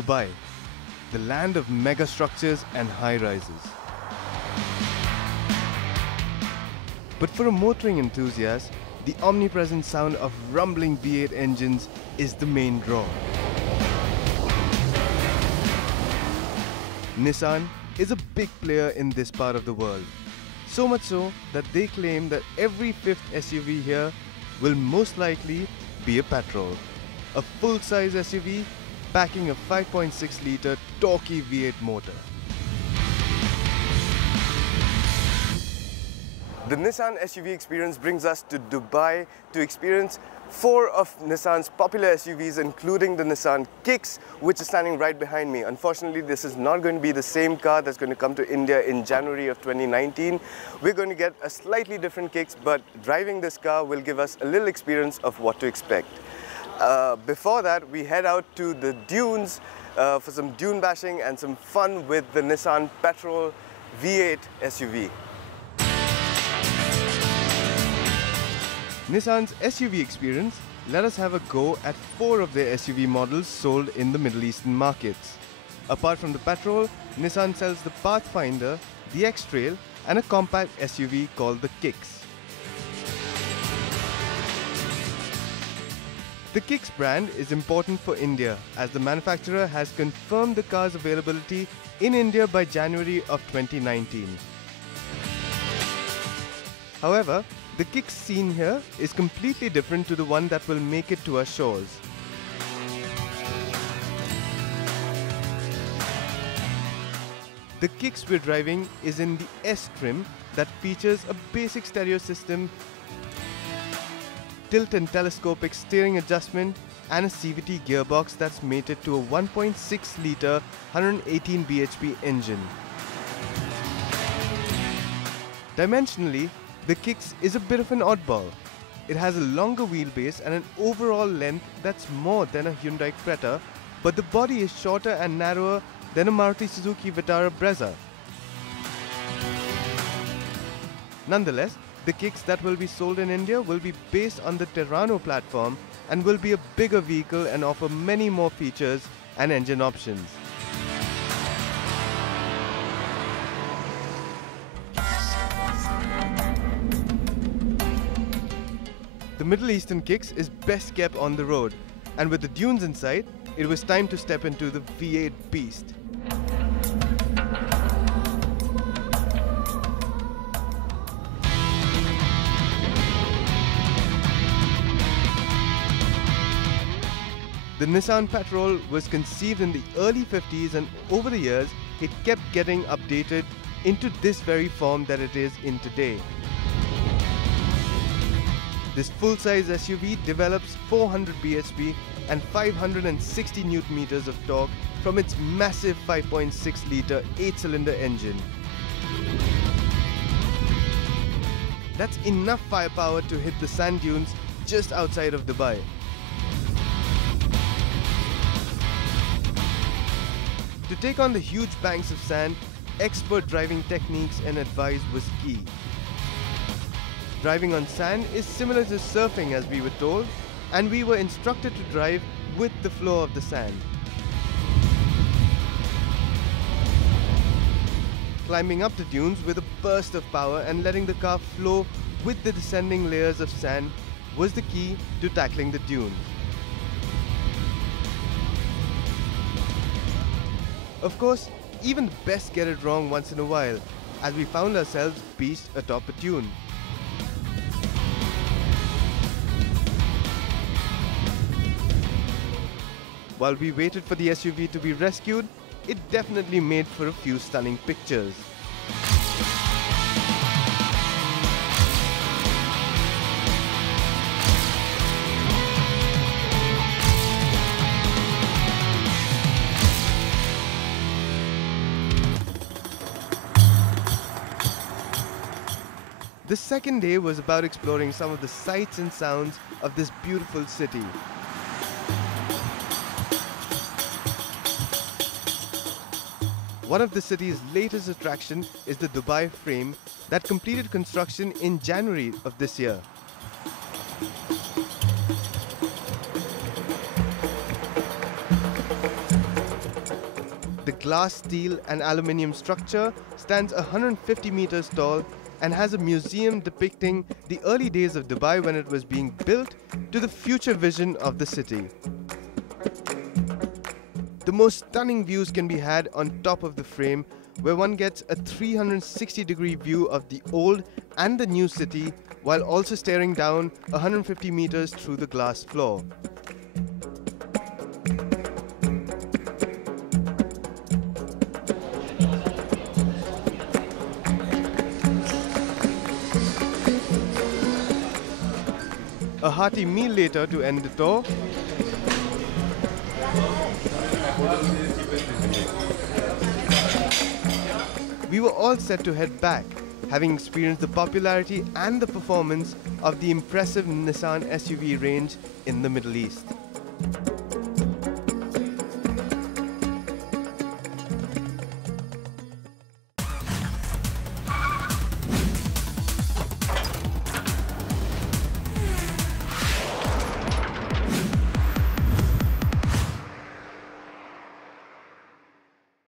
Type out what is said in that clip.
Dubai, the land of mega structures and high-rises. But for a motoring enthusiast, the omnipresent sound of rumbling V8 engines is the main draw. Nissan is a big player in this part of the world. So much so that they claim that every fifth SUV here will most likely be a petrol. A full-size SUV packing a 5.6-litre torquey V8 motor. The Nissan SUV experience brings us to Dubai to experience 4 of Nissan's popular SUVs, including the Nissan Kicks, which is standing right behind me. Unfortunately, this is not going to be the same car that's going to come to India in January of 2019. We're going to get a slightly different Kicks, but driving this car will give us a little experience of what to expect. Before that, we head out to the dunes for some dune bashing and some fun with the Nissan petrol V8 SUV. Nissan's SUV experience let us have a go at 4 of their SUV models sold in the Middle Eastern markets. Apart from the petrol, Nissan sells the Pathfinder, the X-Trail and a compact SUV called the Kicks. The Kicks brand is important for India as the manufacturer has confirmed the car's availability in India by January of 2019. However, the Kicks seen here is completely different to the one that will make it to our shores. The Kicks we're driving is in the S trim that features a basic stereo system, tilt and telescopic steering adjustment and a CVT gearbox that's mated to a 1.6-litre 118 bhp engine. Dimensionally, the Kicks is a bit of an oddball. It has a longer wheelbase and an overall length that's more than a Hyundai Creta, but the body is shorter and narrower than a Maruti Suzuki Vitara Brezza. Nonetheless, the Kicks that will be sold in India will be based on the TERRANO platform and will be a bigger vehicle and offer many more features and engine options. The Middle Eastern Kicks is best kept on the road, and with the dunes in sight, it was time to step into the V8 beast. The Nissan Petrol was conceived in the early 50s, and over the years, it kept getting updated into this very form that it is in today. This full-size SUV develops 400 bhp and 560 Nm of torque from its massive 5.6-litre 8-cylinder engine. That's enough firepower to hit the sand dunes just outside of Dubai. To take on the huge banks of sand, expert driving techniques and advice was key. Driving on sand is similar to surfing, as we were told, and we were instructed to drive with the flow of the sand. Climbing up the dunes with a burst of power and letting the car flow with the descending layers of sand was the key to tackling the dunes. Of course, even the best get it wrong once in a while, as we found ourselves beached atop a dune. While we waited for the SUV to be rescued, it definitely made for a few stunning pictures. The second day was about exploring some of the sights and sounds of this beautiful city. One of the city's latest attractions is the Dubai frame that completed construction in January of this year. The glass, steel and aluminium structure stands 150 meters tall and has a museum depicting the early days of Dubai when it was being built to the future vision of the city. The most stunning views can be had on top of the frame, where one gets a 360-degree view of the old and the new city while also staring down 150 meters through the glass floor. A hearty meal later to end the tour. We were all set to head back, having experienced the popularity and the performance of the impressive Nissan SUV range in the Middle East.